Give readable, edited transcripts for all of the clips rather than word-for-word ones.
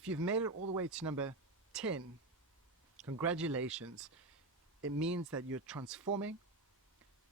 If you've made it all the way to number 10, congratulations. It means that you're transforming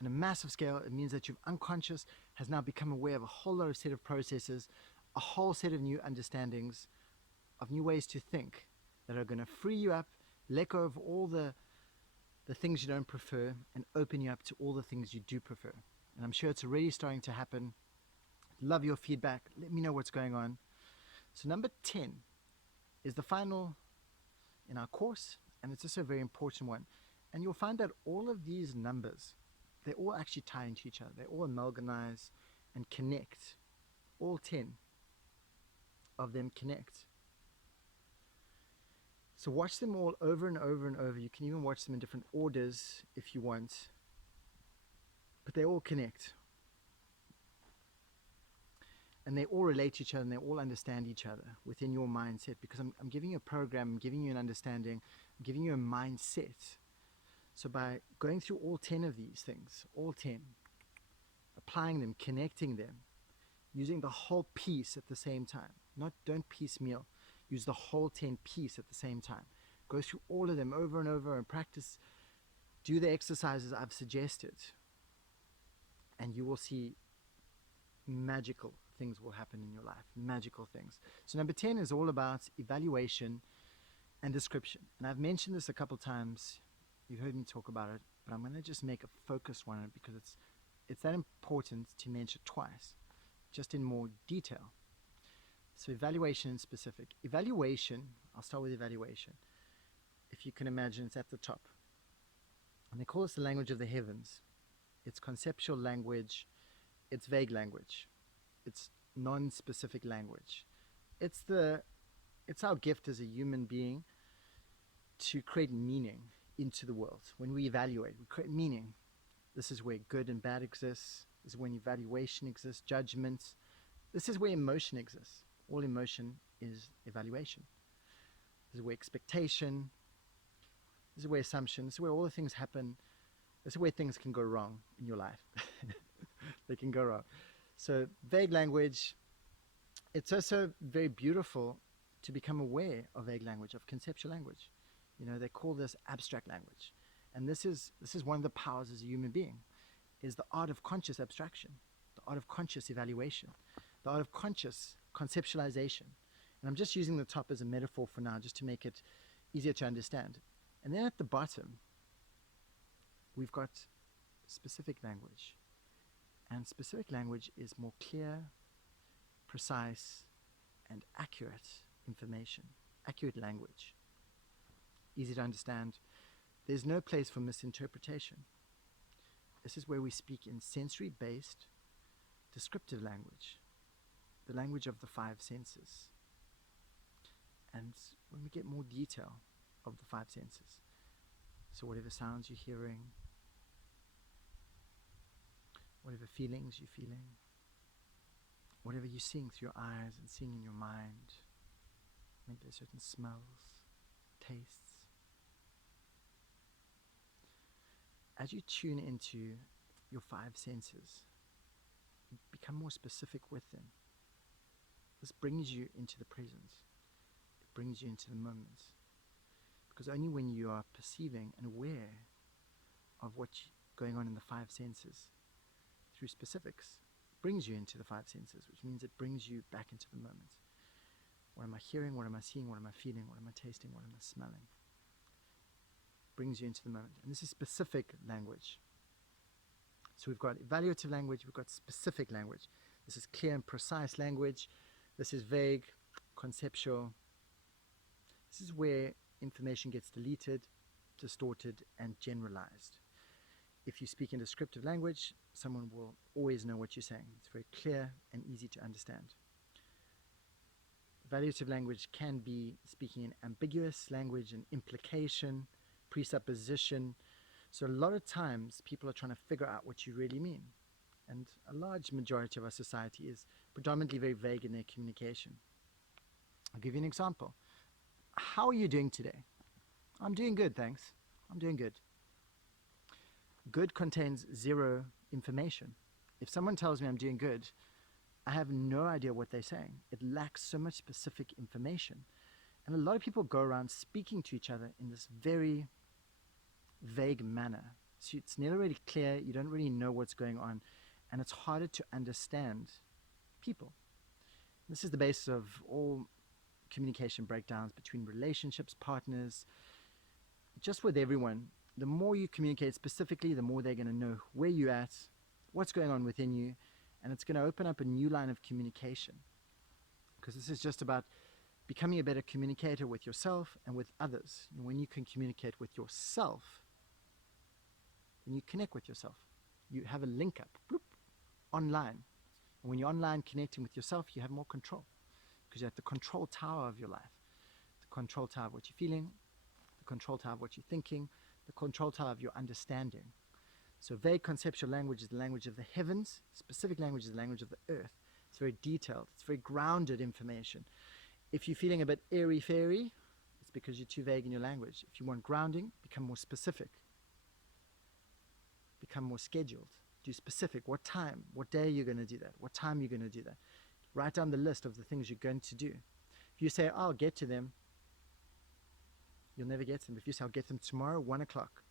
on a massive scale. It means that your unconscious has now become aware of a whole lot of set of processes, a whole set of new understandings, of new ways to think that are going to free you up, let go of all the things you don't prefer, and open you up to all the things you do prefer. And I'm sure it's already starting to happen. Love your feedback. Let me know what's going on. So number 10 is the final in our course, and it's also a very important one. And you'll find that all of these numbers, they all actually tie into each other. They all amalgamize and connect. All 10 of them connect. So watch them all over and over and over. You can even watch them in different orders if you want. But they all connect. And they all relate to each other, and they all understand each other within your mindset, because I'm giving you a program, I'm giving you an understanding, I'm giving you a mindset. So by going through all 10 of these things, all 10, applying them, connecting them, using the whole piece at the same time, don't piecemeal, use the whole 10 piece at the same time. Go through all of them over and over and practice, do the exercises I've suggested, and you will see magical things will happen in your life, magical things. So number 10 is all about evaluation and description. And I've mentioned this a couple times. You've heard me talk about it, but I'm going to just make a focused one on it because it's that important to mention twice, just in more detail. So evaluation in specific. Evaluation, I'll start with evaluation. If you can imagine, it's at the top. And they call this the language of the heavens. It's conceptual language. It's vague language. It's non-specific language. It's our gift as a human being to create meaning into the world. When we evaluate, we create meaning. This is where good and bad exists. This is when evaluation exists, judgment. This is where emotion exists. All emotion is evaluation. This is where expectation. This is where assumption. This is where all the things happen. This is where things can go wrong in your life. They can go wrong. So vague language, it's also very beautiful to become aware of vague language, of conceptual language. You know, they call this abstract language. And this is one of the powers as a human being, is the art of conscious abstraction, the art of conscious evaluation, the art of conscious conceptualization. And I'm just using the top as a metaphor for now, just to make it easier to understand. And then at the bottom, we've got specific language. And specific language is more clear, precise, and accurate information, accurate language. Easy to understand. There's no place for misinterpretation. This is where we speak in sensory-based, descriptive language, the language of the five senses. And when we get more detail of the five senses, so whatever sounds you're hearing, whatever feelings you're feeling, whatever you're seeing through your eyes and seeing in your mind, maybe there's certain smells, tastes. As you tune into your five senses, you become more specific with them. This brings you into the present. It brings you into the moment. Because only when you are perceiving and aware of what's going on in the five senses through specifics, brings you into the five senses, which means it brings you back into the moment. What am I hearing? What am I seeing? What am I feeling? What am I tasting? What am I smelling? Brings you into the moment. And this is specific language. So we've got evaluative language, we've got specific language. This is clear and precise language. This is vague, conceptual. This is where information gets deleted, distorted, and generalized. If you speak in descriptive language, someone will always know what you're saying. It's very clear and easy to understand. Evaluative language can be speaking in ambiguous language and implication, presupposition. So a lot of times people are trying to figure out what you really mean. And a large majority of our society is predominantly very vague in their communication. I'll give you an example. How are you doing today? I'm doing good, thanks. I'm doing good. Good contains zero information. If someone tells me I'm doing good, I have no idea what they're saying. It lacks so much specific information. And a lot of people go around speaking to each other in this very vague manner. So it's never really clear, you don't really know what's going on, and it's harder to understand people. This is the basis of all communication breakdowns between relationships, partners, just with everyone. The more you communicate specifically, the more they're going to know where you're at, what's going on within you, and it's going to open up a new line of communication. Because this is just about becoming a better communicator with yourself and with others. And when you can communicate with yourself, when you connect with yourself, you have a link up, bloop, online. And when you're online connecting with yourself, you have more control. Because you're at the control tower of your life. The control tower of what you're feeling, the control tower of what you're thinking, the control tower of your understanding. So vague conceptual language is the language of the heavens. Specific language is the language of the earth. It's very detailed. It's very grounded information. If you're feeling a bit airy-fairy, it's because you're too vague in your language. If you want grounding, become more specific. Become more scheduled. Do specific. What time? What day you're going to do that? What time you're going to do that? Write down the list of the things you're going to do. If you say, I'll get to them, you'll never get to them. If you say, I'll get them tomorrow, 1 o'clock,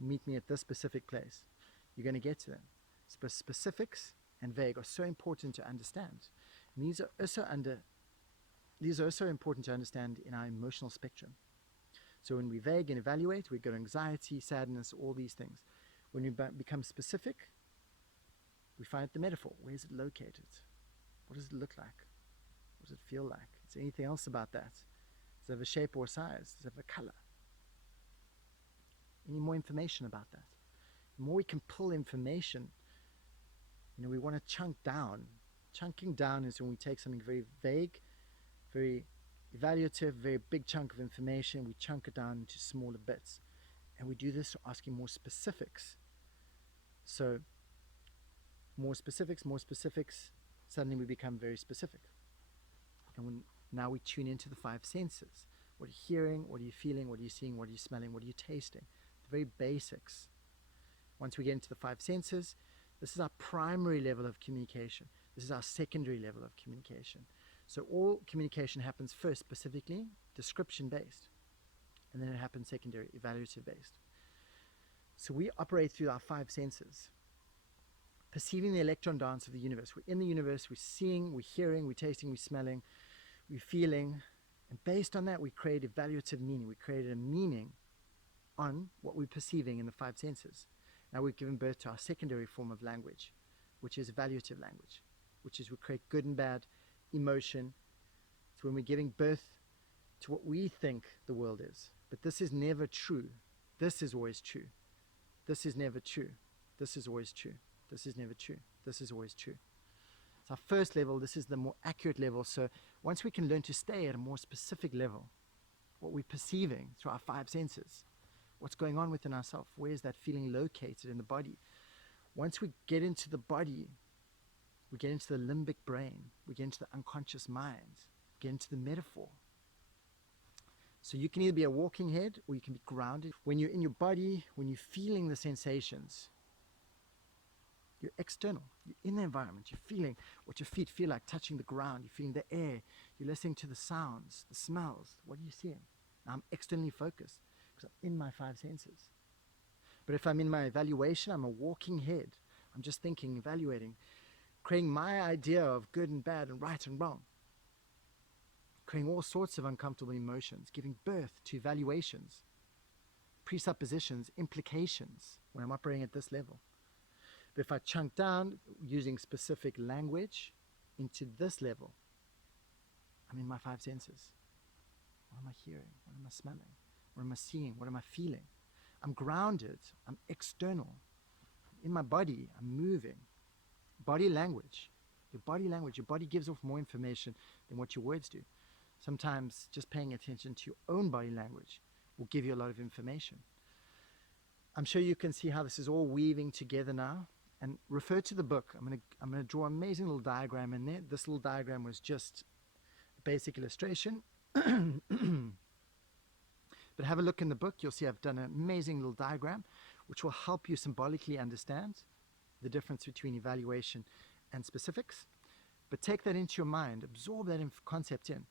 meet me at this specific place, you're going to get to them. Specifics and vague are so important to understand. And these are also important to understand in our emotional spectrum. So when we vague and evaluate, we got anxiety, sadness, all these things. When we become specific, we find the metaphor. Where is it located? What does it look like? What does it feel like? Is there anything else about that? Does it have a shape or a size? Does it have a color? Any more information about that? The more we can pull information, we want to chunk down. Chunking down is when we take something very vague, very evaluative, very big chunk of information, we chunk it down into smaller bits. And we do this asking more specifics. So more specifics, suddenly we become very specific. And now we tune into the 5 senses. What are you hearing? What are you feeling? What are you seeing? What are you smelling? What are you tasting? The very basics. Once we get into the 5 senses, this is our primary level of communication. This is our secondary level of communication. So all communication happens first specifically, description based. And then it happens secondary, evaluative based. So we operate through our 5 senses. Perceiving the electron dance of the universe. We're in the universe, we're seeing, we're hearing, we're tasting, we're smelling, we're feeling. And based on that, we create evaluative meaning. We created a meaning on what we're perceiving in the 5 senses. Now we've given birth to our secondary form of language, which is evaluative language, which is we create good and bad emotion. It's when we're giving birth to what we think the world is. But this is never true. This is always true. This is never true. This is always true. This is never true. This is always true. It's our first level. This is the more accurate level. So once we can learn to stay at a more specific level, what we're perceiving through our 5 senses, what's going on within ourselves, where's that feeling located in the body? Once we get into the body, we get into the limbic brain, we get into the unconscious mind, get into the metaphor. So you can either be a walking head or you can be grounded. When you're in your body, when you're feeling the sensations, you're external. You're in the environment. You're feeling what your feet feel like touching the ground. You're feeling the air. You're listening to the sounds, the smells. What are you seeing? Now I'm externally focused because I'm in my 5 senses. But if I'm in my evaluation, I'm a walking head. I'm just thinking, evaluating, creating my idea of good and bad and right and wrong. Creating all sorts of uncomfortable emotions, giving birth to evaluations, presuppositions, implications when I'm operating at this level. But if I chunk down using specific language into this level, I'm in my 5 senses. What am I hearing? What am I smelling? What am I seeing? What am I feeling? I'm grounded. I'm external. In my body, I'm moving. Body language. Your body gives off more information than what your words do. Sometimes just paying attention to your own body language will give you a lot of information. I'm sure you can see how this is all weaving together now. And refer to the book. I'm going to draw an amazing little diagram in there. This little diagram was just a basic illustration. But have a look in the book. You'll see I've done an amazing little diagram which will help you symbolically understand the difference between evaluation and specifics. But take that into your mind. Absorb that concept in.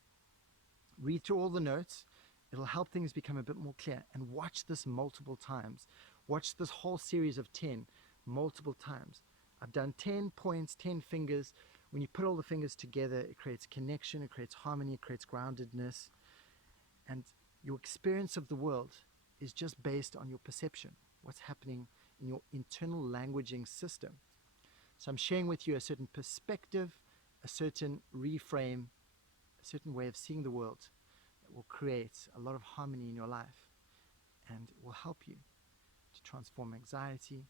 Read through all the notes. It'll help things become a bit more clear. And watch this multiple times. Watch this whole series of 10 multiple times. I've done 10 points, 10 fingers. When you put all the fingers together, it creates connection, it creates harmony, it creates groundedness. And your experience of the world is just based on your perception, what's happening in your internal languaging system. So I'm sharing with you a certain perspective, a certain reframe, a certain way of seeing the world that will create a lot of harmony in your life, and it will help you to transform anxiety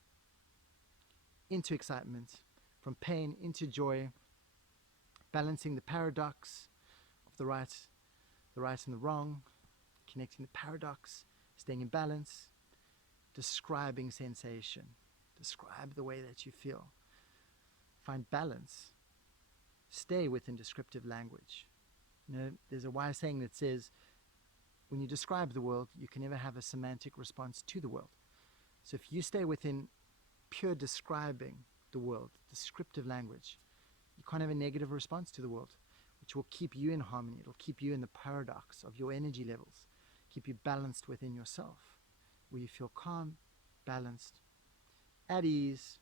into excitement, from pain into joy, balancing the paradox of the right and the wrong, connecting the paradox, staying in balance, describing sensation, describe the way that you feel, find balance, stay within descriptive language. You know, there's a wise saying that says, when you describe the world, you can never have a semantic response to the world. So if you stay within pure describing the world, descriptive language, you can't have a negative response to the world, which will keep you in harmony. It'll keep you in the paradox of your energy levels, keep you balanced within yourself, where you feel calm, balanced, at ease,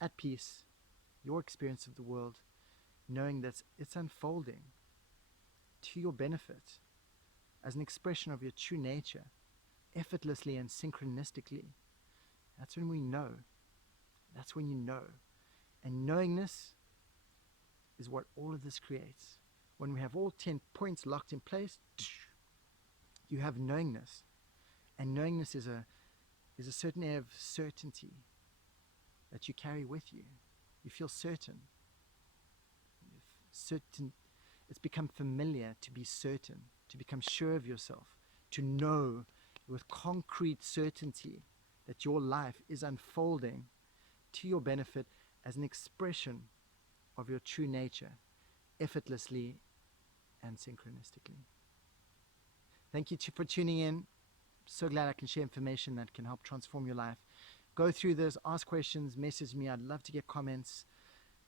at peace, your experience of the world, knowing that it's unfolding to your benefit as an expression of your true nature, effortlessly and synchronistically. That's when we know. That's when you know. And knowingness is what all of this creates. When we have all 10 points locked in place, you have knowingness. And knowingness is a certain air of certainty that you carry with you. You feel certain. It's become familiar to be certain, to become sure of yourself, to know with concrete certainty that your life is unfolding to your benefit as an expression of your true nature, effortlessly and synchronistically. Thank you for tuning in. So glad I can share information that can help transform your life. Go through this, ask questions, message me. I'd love to get comments.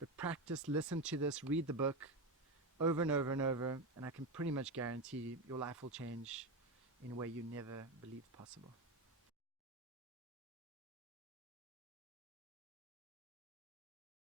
But practice, listen to this, read the book over and over and over, and I can pretty much guarantee your life will change in a way you never believed possible.